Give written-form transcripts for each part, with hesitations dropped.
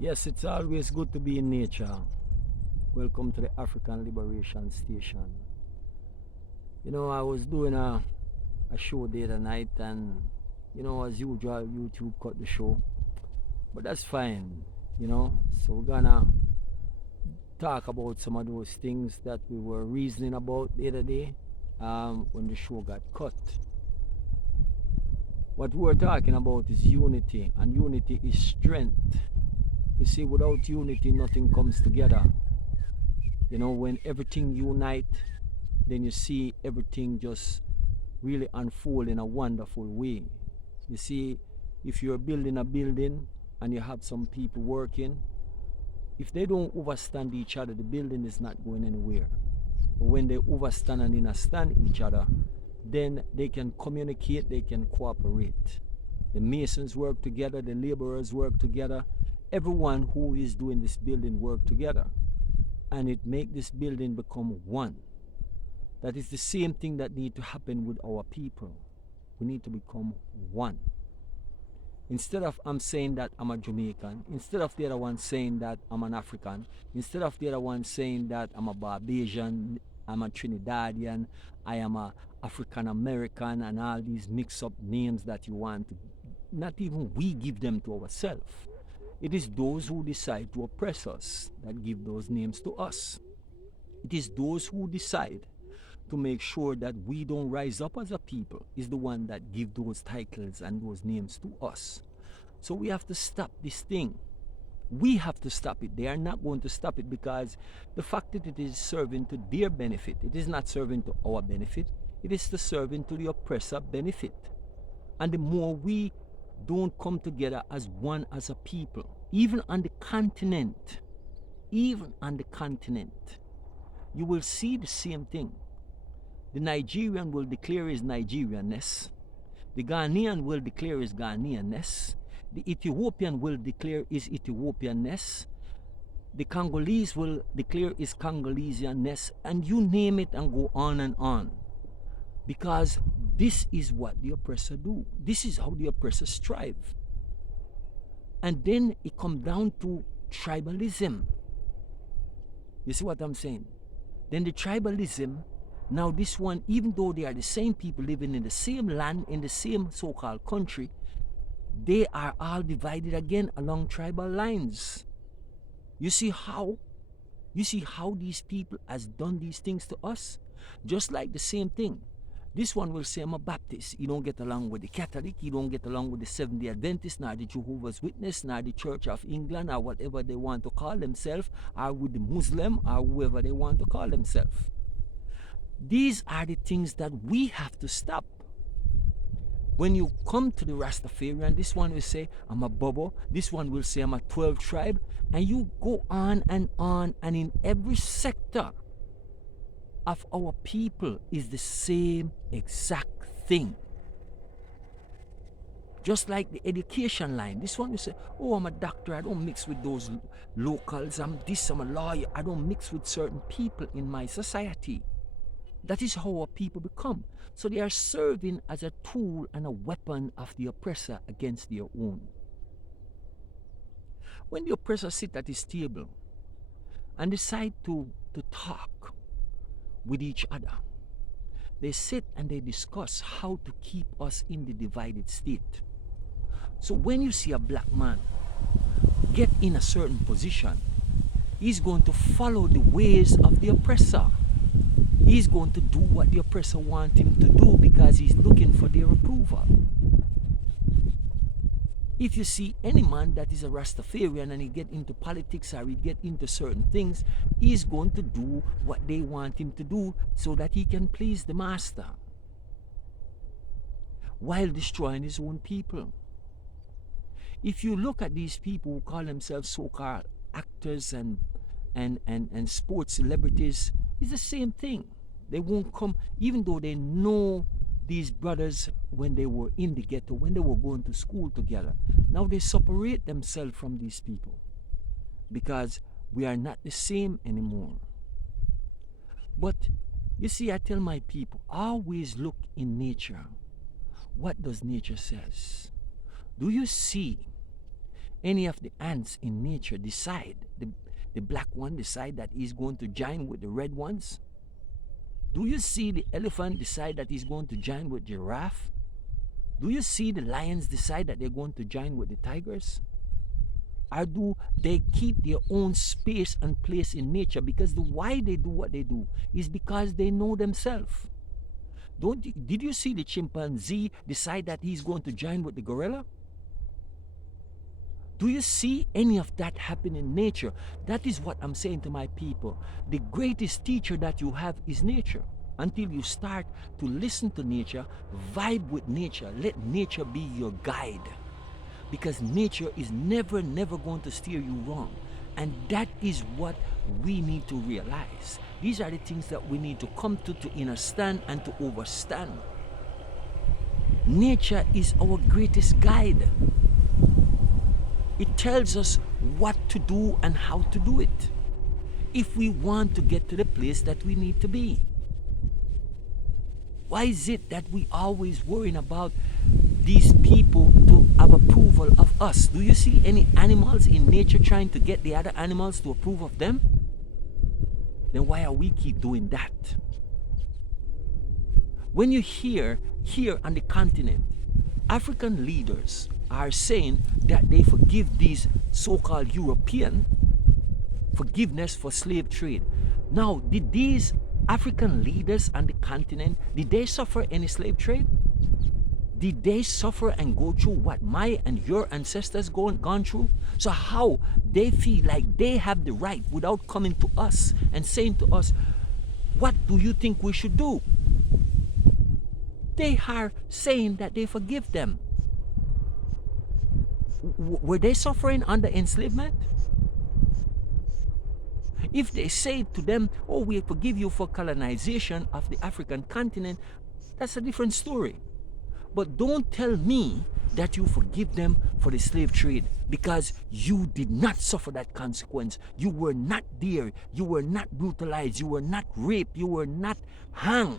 Yes, it's always good to be in nature. Welcome to the African Liberation Station. I was doing a show the other night, and as usual, YouTube cut the show. But that's fine, So we're gonna talk about some of those things that we were reasoning about the other day when the show got cut. What we're talking about is unity, and unity is strength. You see, without unity, nothing comes together. When everything unite, then you see everything just really unfold in a wonderful way. You see, if you're building a building and you have some people working, if they don't overstand each other, the building is not going anywhere. But when they overstand and understand each other, then they can communicate, they can cooperate. The masons work together, the laborers work together, everyone who is doing this building work together. And it make this building become one. That is the same thing that need to happen with our people. We need to become one. Instead of I'm saying that I'm a Jamaican, instead of the other one saying that I'm an African, instead of the other one saying that I'm a Barbadian, I'm a Trinidadian, I am a African American, and all these mix up names that you want to, not even we give them to ourselves. It is those who decide to oppress us that give those names to us. It is those who decide to make sure that we don't rise up as a people is the one that give those titles and those names to us. So we have to stop this thing. We have to stop it. They are not going to stop it because the fact that it is serving to their benefit, it is not serving to our benefit, it is to serving to the oppressor benefit. And the more we don't come together as one as a people, even on the continent, you will see the same thing. The Nigerian will declare his Nigerianness. The Ghanaian will declare his Ghanaianness. The Ethiopian will declare his Ethiopianness. The Congolese will declare his Congolesianness. And you name it and go on and on. Because this is what the oppressor do. This is how the oppressor strive. And then it comes down to tribalism. You see what I'm saying? Then the tribalism, now this one, even though they are the same people living in the same land, in the same so-called country, they are all divided again along tribal lines. You see how these people has done these things to us? Just like the same thing. This one will say, I'm a Baptist. You don't get along with the Catholic. You don't get along with the Seventh-day Adventist, nor the Jehovah's Witness, nor the Church of England, or whatever they want to call themselves, or with the Muslim, or whoever they want to call themselves. These are the things that we have to stop. When you come to the Rastafarian, this one will say, I'm a Bobo. This one will say, I'm a 12 tribe. And you go on, and in every sector of our people is the same exact thing. Just like the education line. This one will say, oh, I'm a doctor. I don't mix with those locals. I'm a lawyer. I don't mix with certain people in my society. That is how our people become. So they are serving as a tool and a weapon of the oppressor against their own. When the oppressor sit at his table and decide to talk with each other, they sit and they discuss how to keep us in the divided state. So when you see a black man get in a certain position, he's going to follow the ways of the oppressor. He's going to do what the oppressor wants him to do because he's looking for their approval. If you see any man that is a Rastafarian and he get into politics or he get into certain things, he's going to do what they want him to do so that he can please the master while destroying his own people. If you look at these people who call themselves so-called actors and sports celebrities, it's the same thing. They won't come, even though they know these brothers when they were in the ghetto, when they were going to school together. Now they separate themselves from these people because we are not the same anymore. But you see, I tell my people, always look in nature. What does nature says? Do you see any of the ants in nature decide, the black one decide that he's going to join with the red ones? Do you see the elephant decide that he's going to join with giraffe? Do you see the lions decide that they're going to join with the tigers? Or do they keep their own space and place in nature? Because the why they do what they do is because they know themselves. Did you see the chimpanzee decide that he's going to join with the gorilla? Do you see any of that happen in nature? That is what I'm saying to my people. The greatest teacher that you have is nature. Until you start to listen to nature, vibe with nature, let nature be your guide. Because nature is never going to steer you wrong. And that is what we need to realize. These are the things that we need to come to understand and to overstand. Nature is our greatest guide. It tells us what to do and how to do it, if we want to get to the place that we need to be. Why is it that we always worrying about these people to have approval of us? Do you see any animals in nature trying to get the other animals to approve of them? Then why are we keep doing that? When you hear here on the continent, African leaders are saying that they forgive these so-called European forgiveness for slave trade. Now, did these African leaders on the continent, did they suffer any slave trade? Did they suffer and go through what my and your ancestors gone through? So how they feel like they have the right without coming to us and saying to us, what do you think we should do? They are saying that they forgive them. Were they suffering under enslavement? If they say to them, oh, we forgive you for colonization of the African continent, that's a different story. But don't tell me that you forgive them for the slave trade, because you did not suffer that consequence. You were not there. You were not brutalized. You were not raped. You were not hung.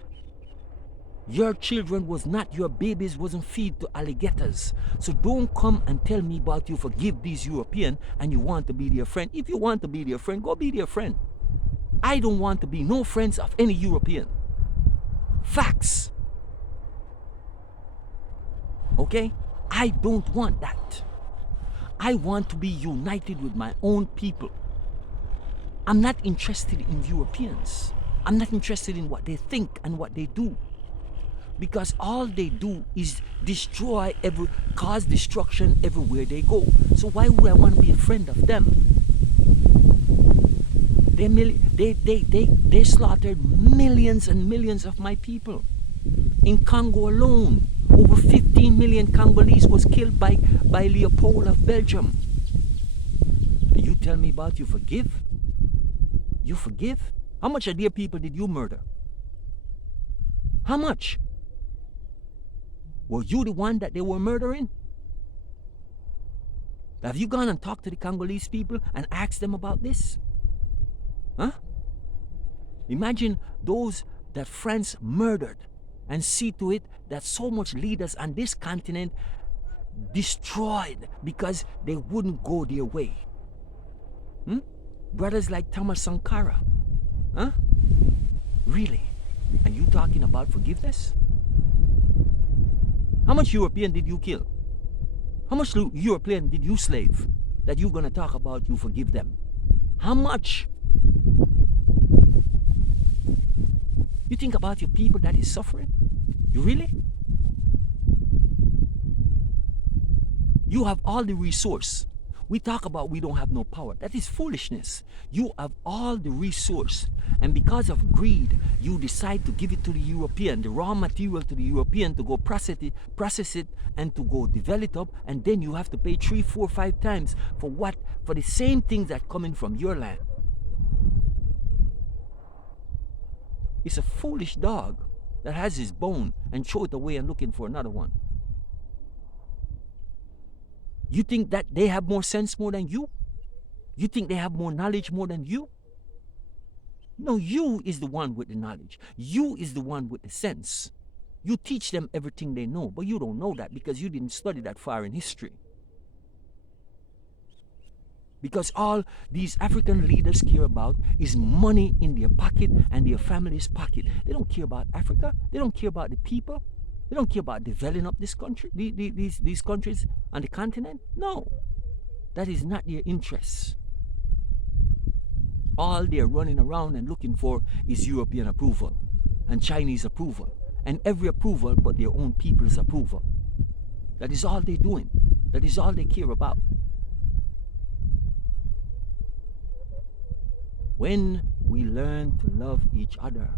Your children was not, your babies wasn't feed to alligators. So don't come and tell me about you forgive these European and you want to be their friend. If you want to be their friend, go be their friend. I don't want to be no friends of any European. Facts. Okay? I don't want that. I want to be united with my own people. I'm not interested in Europeans. I'm not interested in what they think and what they do. Because all they do is destroy, cause destruction everywhere they go. So why would I want to be a friend of them? They slaughtered millions and millions of my people. In Congo alone, over 15 million Congolese was killed by Leopold of Belgium. You tell me about you forgive? You forgive? How much of their people did you murder? How much? Were you the one that they were murdering? Have you gone and talked to the Congolese people and asked them about this? Huh? Imagine those that France murdered, and see to it that so much leaders on this continent destroyed because they wouldn't go their way. Brothers like Thomas Sankara. Huh? Really? Are you talking about forgiveness? How much European did you kill? How much European did you slave that you're going to talk about you forgive them? How much? You think about your people that is suffering? You really? You have all the resource. We talk about we don't have no power. That is foolishness. You have all the resource. And because of greed, you decide to give it to the European, the raw material to the European to go process it and to go develop it up. And then you have to pay 3, 4, 5 times for what? For the same things that coming from your land. It's a foolish dog that has his bone and throw it away and looking for another one. You think that they have more sense more than you? You think they have more knowledge more than you? No, you is the one with the knowledge. You is the one with the sense. You teach them everything they know, but you don't know that because you didn't study that far in history. Because all these African leaders care about is money in their pocket and their family's pocket. They don't care about Africa. They don't care about the people. They don't care about developing up this country, these countries on the continent. No, that is not their interests. All they're running around and looking for is European approval and Chinese approval and every approval but their own people's approval. That is all they're doing. That is all they care about. When we learn to love each other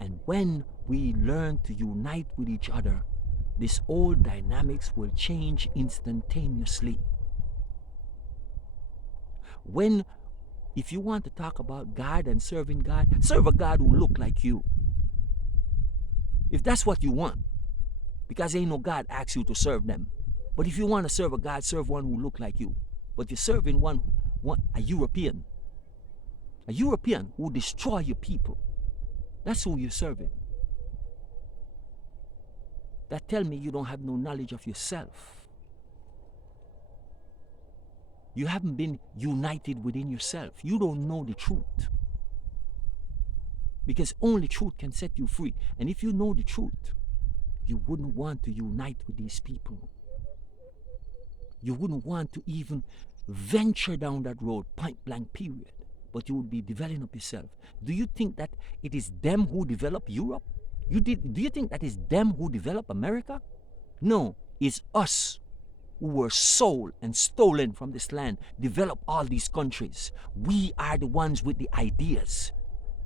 and when we learn to unite with each other, this old dynamics will change instantaneously. If you want to talk about God and serving God, serve a God who look like you. If that's what you want, because ain't no God asks you to serve them. But if you want to serve a God, serve one who look like you. But you're serving a European who destroy your people. That's who you're serving. That tell me you don't have no knowledge of yourself. You haven't been united within yourself. You don't know the truth. Because only truth can set you free. And if you know the truth, you wouldn't want to unite with these people. You wouldn't want to even venture down that road, point blank period. But you would be developing up yourself. Do you think that it is them who develop Europe? Do you think that is them who develop America? No, it's us who were sold and stolen from this land, develop all these countries. We are the ones with the ideas.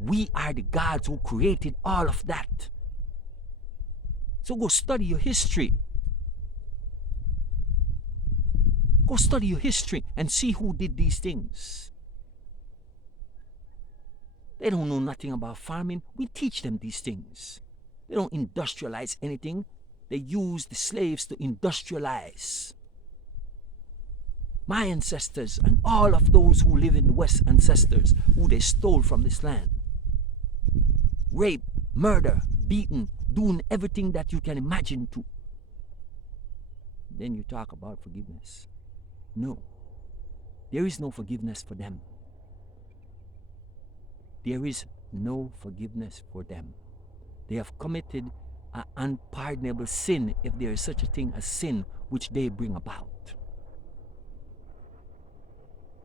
We are the gods who created all of that. So go study your history. Go study your history and see who did these things. They don't know nothing about farming. We teach them these things. They don't industrialize anything. They use the slaves to industrialize. My ancestors and all of those who live in the West, ancestors who they stole from this land. Rape, murder, beaten, doing everything that you can imagine to. Then you talk about forgiveness. No, there is no forgiveness for them. There is no forgiveness for them. They have committed an unpardonable sin, if there is such a thing as sin, which they bring about.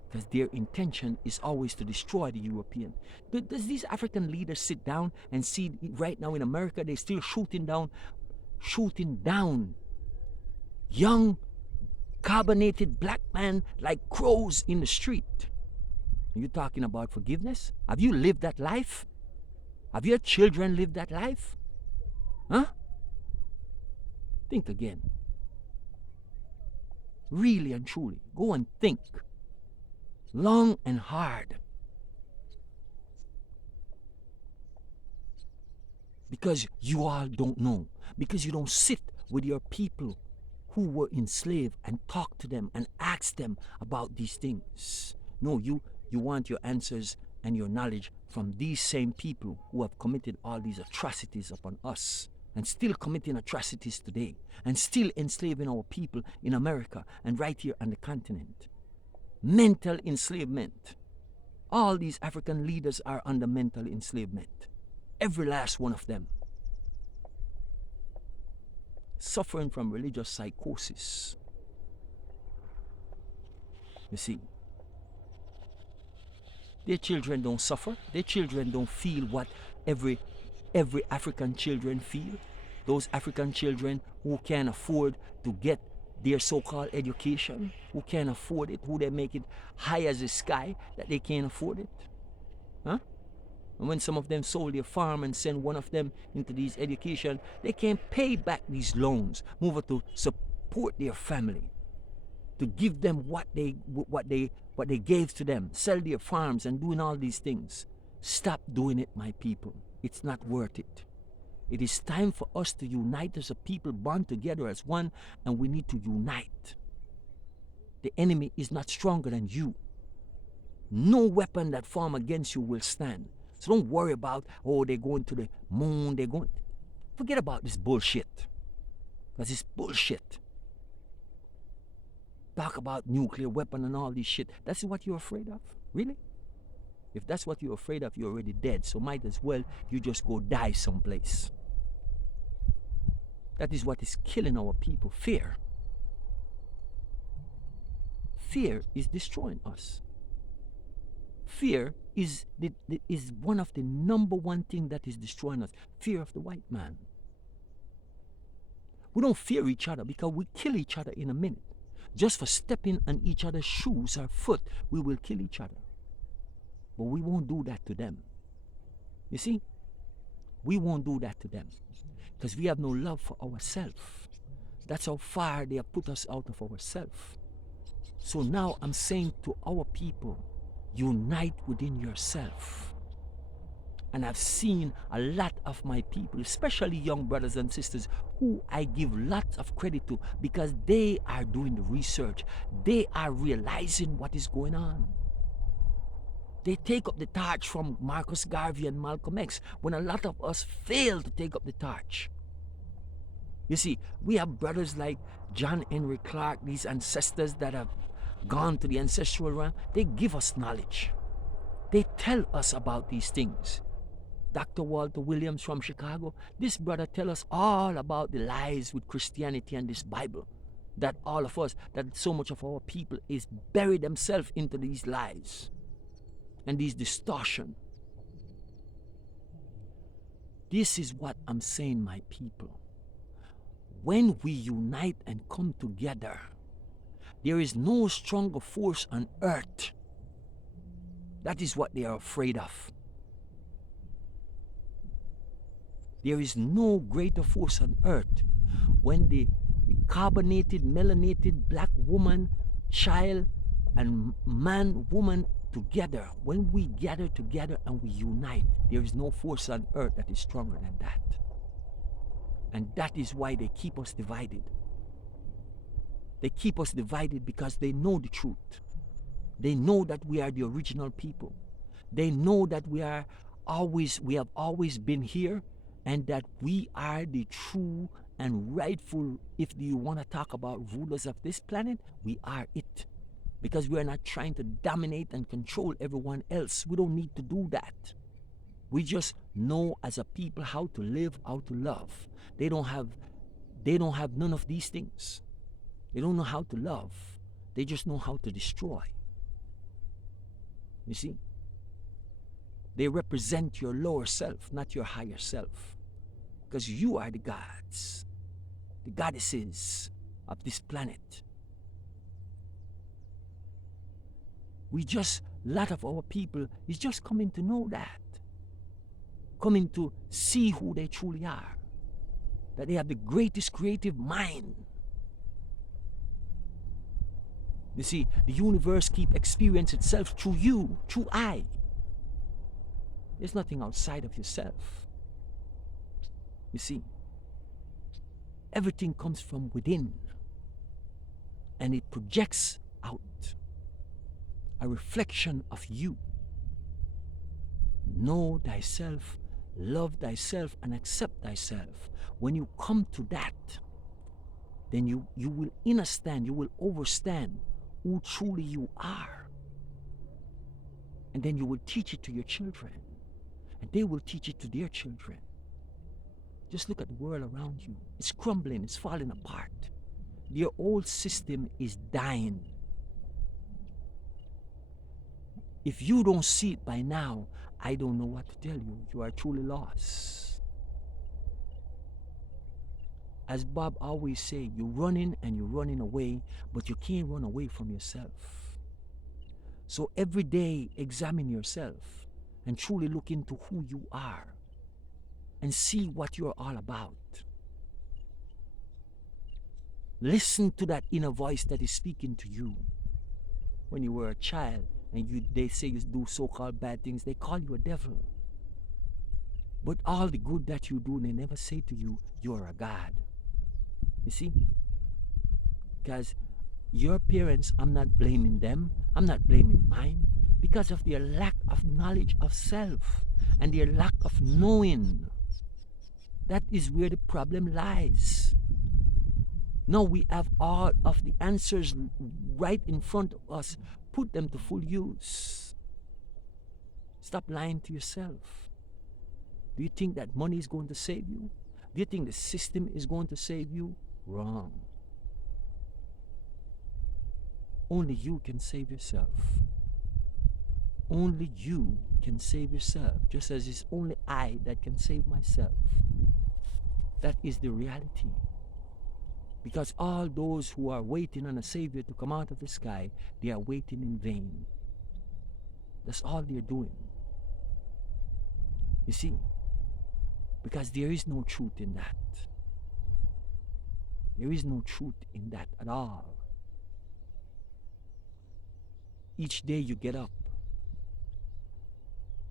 Because their intention is always to destroy the European. Does these African leaders sit down and see right now in America, they're still shooting down young, carbonated black men like crows in the street? Are you talking about forgiveness? Have you lived that life? Have your children lived that life? Huh? Think again. Really and truly, go and think. Long and hard. Because you all don't know. Because you don't sit with your people who were enslaved and talk to them and ask them about these things. No, you want your answers and your knowledge from these same people who have committed all these atrocities upon us and still committing atrocities today and still enslaving our people in America and right here on the continent. Mental enslavement. All these African leaders are under mental enslavement. Every last one of them. Suffering from religious psychosis. You see, their children don't suffer. Their children don't feel what every African children feel. Those African children who can't afford to get their so-called education, who can't afford it, who they make it high as the sky, that they can't afford it. Huh? And when some of them sold their farm and send one of them into these education, they can't pay back these loans, move it to support their family, to give them what they gave to them, sell their farms and doing all these things. Stop doing it, my people. It's not worth it. It is time for us to unite as a people, bond together as one, and we need to unite. The enemy is not stronger than you. No weapon that form against you will stand. So don't worry about, they're going to the moon, forget about this bullshit. Because it's bullshit. talk about nuclear weapon and all this shit. That's what you're afraid of? Really? If that's what you're afraid of, you're already dead. So might as well you just go die someplace. That is what is killing our people. Fear. Fear is destroying us. Fear is one of the number one thing that is destroying us. Fear of the white man. We don't fear each other because we kill each other in a minute. Just for stepping on each other's shoes or foot, we will kill each other. But we won't do that to them. You see? We won't do that to them. Because we have no love for ourselves. That's how far they have put us out of ourselves. So now I'm saying to our people, unite within yourself. And I've seen a lot of my people, especially young brothers and sisters, who I give lots of credit to because they are doing the research. They are realizing what is going on. They take up the torch from Marcus Garvey and Malcolm X when a lot of us fail to take up the torch. You see, we have brothers like John Henry Clark, these ancestors that have gone to the ancestral realm. They give us knowledge. They tell us about these things. Dr. Walter Williams from Chicago, this brother tell us all about the lies with Christianity and this Bible. That all of us, that so much of our people is buried themselves into these lies and these distortion. This is what I'm saying, my people. When we unite and come together, there is no stronger force on earth. That is what they are afraid of. There is no greater force on earth when the carbonated, melanated black woman, child, and man, woman together, when we gather together and we unite, there is no force on earth that is stronger than that. And that is why they keep us divided. They keep us divided because they know the truth. They know that we are the original people. They know that we have always been here, and that we are the true and rightful, if you want to talk about rulers of this planet, we are it. Because we are not trying to dominate and control everyone else. We don't need to do that. We just know as a people how to live, how to love. They don't have none of these things. They don't know how to love. They just know how to destroy. You see? They represent your lower self, not your higher self. Because you are the gods, the goddesses of this planet. A lot of our people is just coming to know that. Coming to see who they truly are. That they have the greatest creative mind. You see, the universe keeps experiencing itself through you, through I. There's nothing outside of yourself. You see, everything comes from within, and it projects out, a reflection of you. Know thyself, love thyself, and accept thyself. When you come to that, then you will understand, you will understand who truly you are. And then you will teach it to your children, and they will teach it to their children. Just look at the world around you. It's crumbling, it's falling apart. Your old system is dying. If you don't see it by now, I don't know what to tell you. You are truly lost. As Bob always say, you're running and you're running away, but you can't run away from yourself. So every day, examine yourself and truly look into who you are and see what you're all about. Listen to that inner voice that is speaking to you. When you were a child and they say you do so-called bad things, they call you a devil. But all the good that you do, they never say to you, you're a God. You see? Because your parents, I'm not blaming them, I'm not blaming mine, because of their lack of knowledge of self and their lack of knowing. That is where the problem lies. Now we have all of the answers right in front of us. Put them to full use. Stop lying to yourself. Do you think that money is going to save you? Do you think the system is going to save you? Wrong. Only you can save yourself. Only you can save yourself, just as it's only I that can save myself. That is the reality. Because all those who are waiting on a Savior to come out of the sky, they are waiting in vain. That's all they're doing. You see? Because there is no truth in that. There is no truth in that at all. Each day you get up,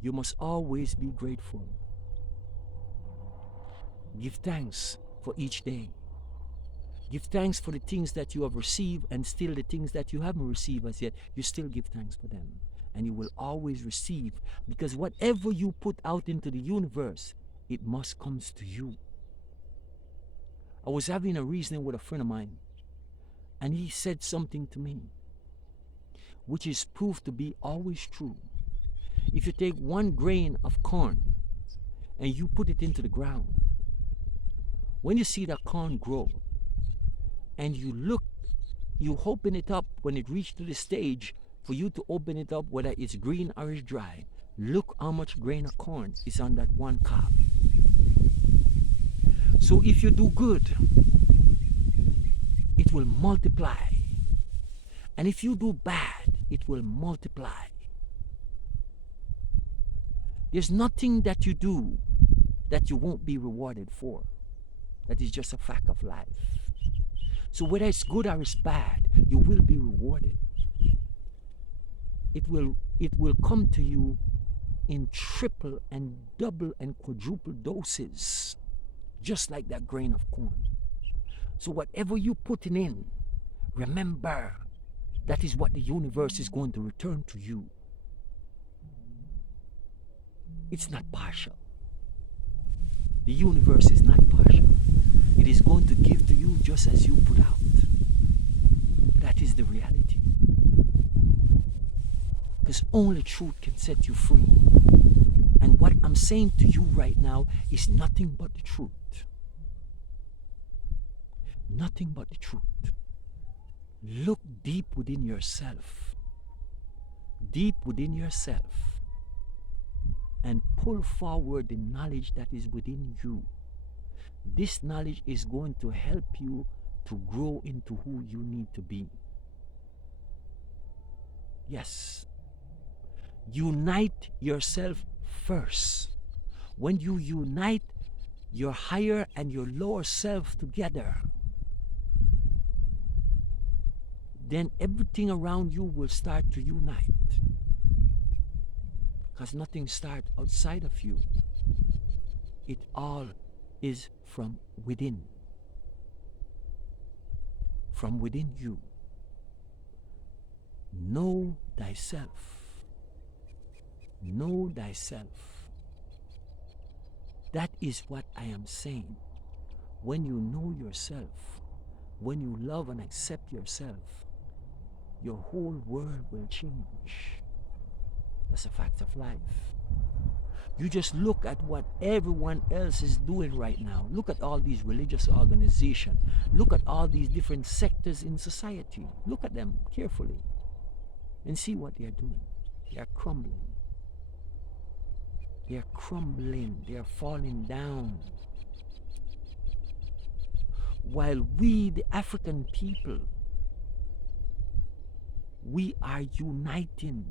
you must always be grateful. Give thanks for each day. Give thanks for the things that you have received, and still the things that you haven't received as yet, you still give thanks for them. And you will always receive, because whatever you put out into the universe, it must come to you. I was having a reasoning with a friend of mine, and he said something to me, which is proved to be always true. If you take 1 grain of corn and you put it into the ground, when you see that corn grow, and you look, you open it up when it reaches to the stage for you to open it up, whether it's green or it's dry, look how much grain of corn is on that 1 cob. So if you do good, it will multiply. And if you do bad, it will multiply. There's nothing that you do that you won't be rewarded for. That is just a fact of life. So whether it's good or it's bad, you will be rewarded. It will come to you in triple and double and quadruple doses, just like that grain of corn. So whatever you putting in, remember, that is what the universe is going to return to you. It's not partial. The universe is not partial. It is going to give to you just as you put out. That is the reality. Because only truth can set you free. And what I'm saying to you right now is nothing but the truth. Nothing but the truth. Look deep within yourself. Deep within yourself. And pull forward the knowledge that is within you. This knowledge is going to help you to grow into who you need to be. Yes. Unite yourself first. When you unite your higher and your lower self together, then everything around you will start to unite. Because nothing starts outside of you. It all is from within. From within you. Know thyself. Know thyself. That is what I am saying. When you know yourself, when you love and accept yourself, your whole world will change. That's a fact of life. You just look at what everyone else is doing right now. Look at all these religious organizations. Look at all these different sectors in society. Look at them carefully and see what they are doing. They are crumbling. They are crumbling. They are falling down. While we, the African people, we are uniting.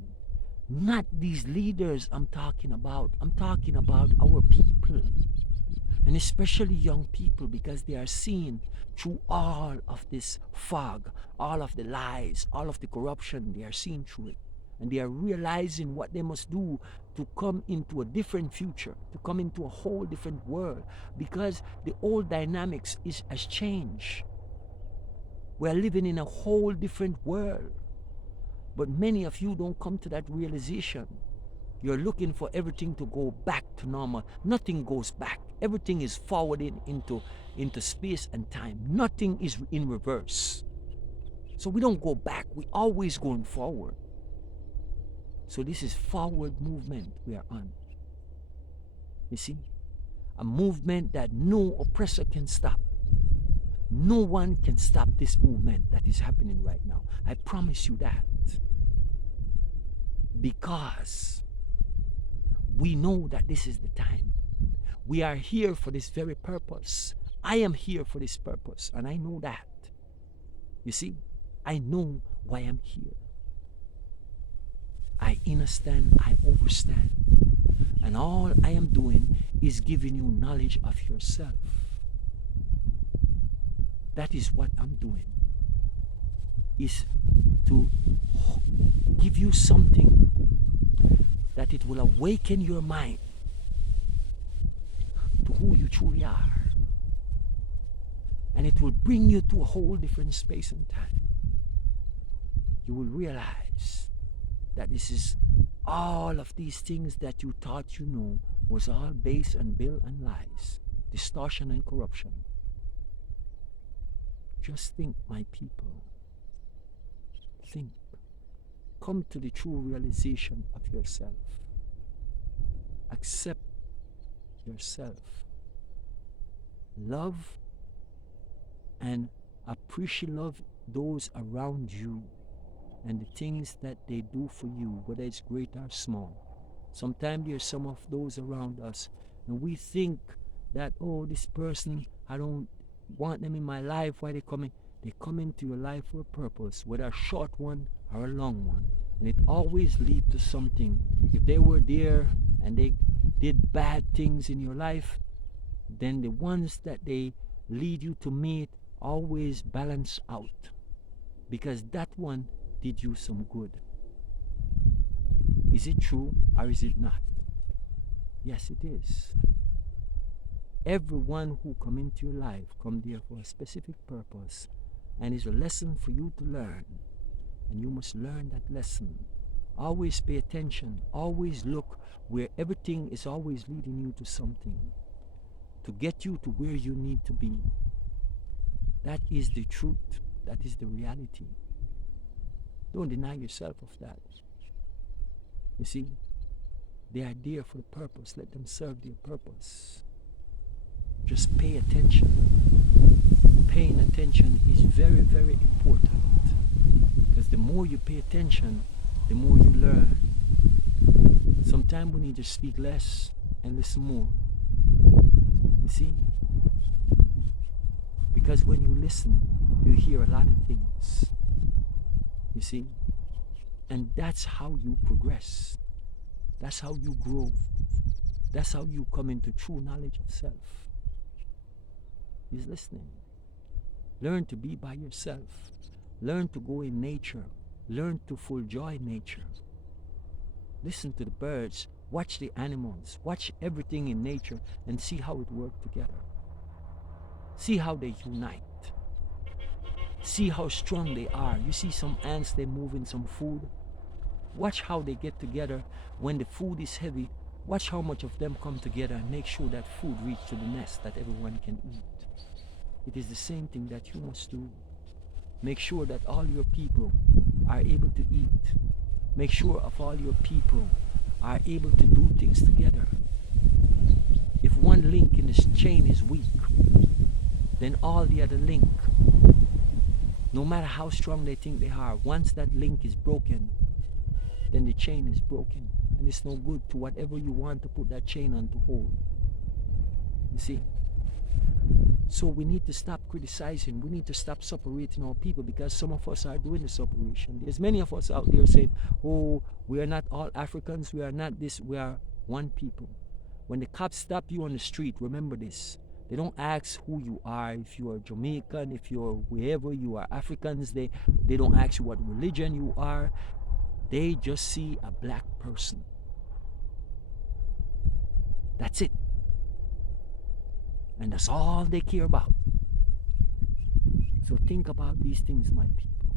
Not these leaders I'm talking about. I'm talking about our people. And especially young people, because they are seeing through all of this fog, all of the lies, all of the corruption, they are seeing through it. And they are realizing what they must do to come into a different future, to come into a whole different world. Because the old dynamics has changed. We are living in a whole different world. But many of you don't come to that realization. You're looking for everything to go back to normal. Nothing goes back. Everything is forwarded into space and time. Nothing is in reverse. So we don't go back. We always going forward. So this is forward movement we are on. You see? A movement that no oppressor can stop. No one can stop this movement that is happening right now. I promise you that. Because we know that this is the time. We are here for this very purpose. I am here for this purpose, and I know that. You see, I know why I'm here. I understand, I understand. And all I am doing is giving you knowledge of yourself. That is what I'm doing. Is to give you something that it will awaken your mind to who you truly are. And it will bring you to a whole different space and time. You will realize that this is all of these things that you thought you know was all based on bill and lies, distortion and corruption. Just think, my people. Think. Come to the true realization of yourself. Accept yourself. Love and appreciate those around you and the things that they do for you, whether it's great or small. Sometimes there's some of those around us and we think that, oh, this person, I don't want them in my life. Why they coming? They come into your life for a purpose, whether a short one or a long one. And it always leads to something. If they were there and they did bad things in your life, then the ones that they lead you to meet always balance out. Because that one did you some good. Is it true or is it not? Yes, it is. Everyone who come into your life come there for a specific purpose, and it's a lesson for you to learn, and you must learn that lesson. Always pay attention. Always look where everything is always leading you to something to get you to where you need to be. That is the truth. That is the reality. Don't deny yourself of that. You see, they are there for the purpose. Let them serve their purpose. Just pay attention. Paying attention is very, very important. Because the more you pay attention, the more you learn. Sometimes we need to speak less and listen more. You see? Because when you listen, you hear a lot of things. You see? And that's how you progress. That's how you grow. That's how you come into true knowledge of self. Is listening. Learn to be by yourself. Learn to go in nature. Learn to full joy nature. Listen to the birds. Watch the animals. Watch everything in nature and see how it works together. See how they unite. See how strong they are. You see some ants, they move in some food. Watch how they get together when the food is heavy. Watch how much of them come together and make sure that food reaches to the nest that everyone can eat. It is the same thing that you must do. Make sure that all your people are able to eat. Make sure of all your people are able to do things together. If one link in this chain is weak, then all the other link, no matter how strong they think they are, once that link is broken, then the chain is broken. And it's no good to whatever you want to put that chain on to hold. You see? So we need to stop criticizing. We need to stop separating our people, because some of us are doing the separation. There's many of us out there saying, oh, we are not all Africans, we are not this, we are one people. When the cops stop you on the street, remember this. They don't ask who you are, if you are Jamaican, if you're wherever you are Africans. They don't ask you what religion you are. They just see a black person. That's it. And that's all they care about. So think about these things, my people.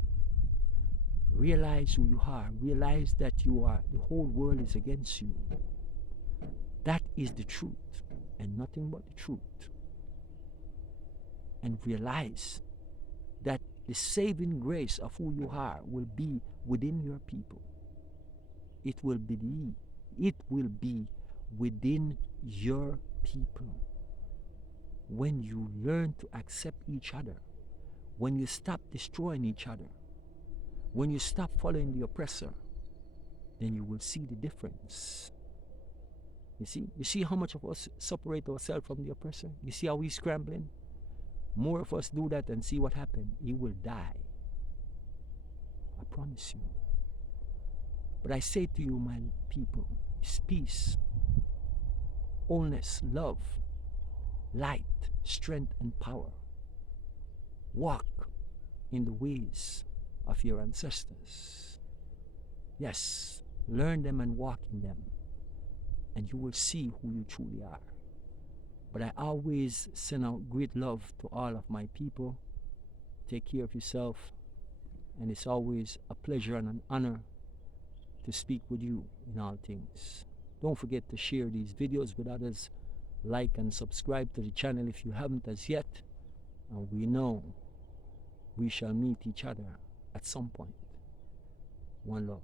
Realize who you are. Realize that the whole world is against you. That is the truth. and nothing but the truth, and realize that the saving grace of who you are will be within your people. It will be within your people. When you learn to accept each other, when you stop destroying each other, when you stop following the oppressor, then you will see the difference. You see how much of us separate ourselves from the oppressor? You see how he's scrambling? More of us do that and see what happens. He will die. I promise you. But I say to you, my people, is peace, wholeness, love, light, strength, and power. Walk in the ways of your ancestors. Yes, learn them and walk in them, and you will see who you truly are. But I always send out great love to all of my people. Take care of yourself, and it's always a pleasure and an honor to speak with you in all things. Don't forget to share these videos with others. Like and subscribe to the channel if you haven't as yet. And we know we shall meet each other at some point. One love.